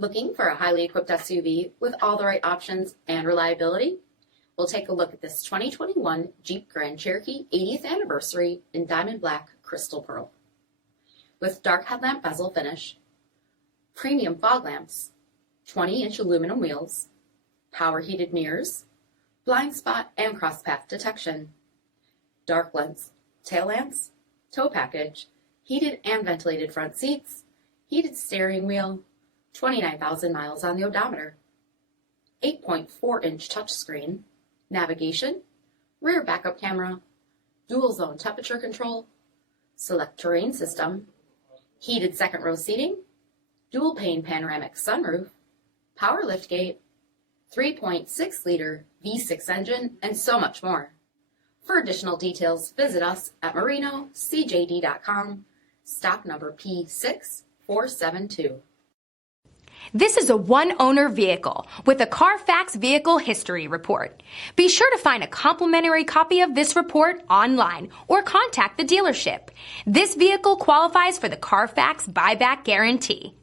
Looking for a highly equipped SUV with all the right options and reliability? We'll take a look at this 2021 Jeep Grand Cherokee 80th anniversary in diamond black crystal pearl. With dark headlamp bezel finish, premium fog lamps, 20-inch aluminum wheels, power heated mirrors, blind spot and cross path detection, dark lens tail lamps, tow package, heated and ventilated front seats, heated steering wheel, 29,000 miles on the odometer, 8.4-inch touchscreen, navigation, rear backup camera, dual zone temperature control, select terrain system, heated second row seating, dual pane panoramic sunroof, power liftgate, 3.6-liter V6 engine, and so much more. For additional details, visit us at marinocjd.com, stock number P6472. This is a one-owner vehicle with a Carfax Vehicle History Report. Be sure to find a complimentary copy of this report online or contact the dealership. This vehicle qualifies for the Carfax Buyback Guarantee.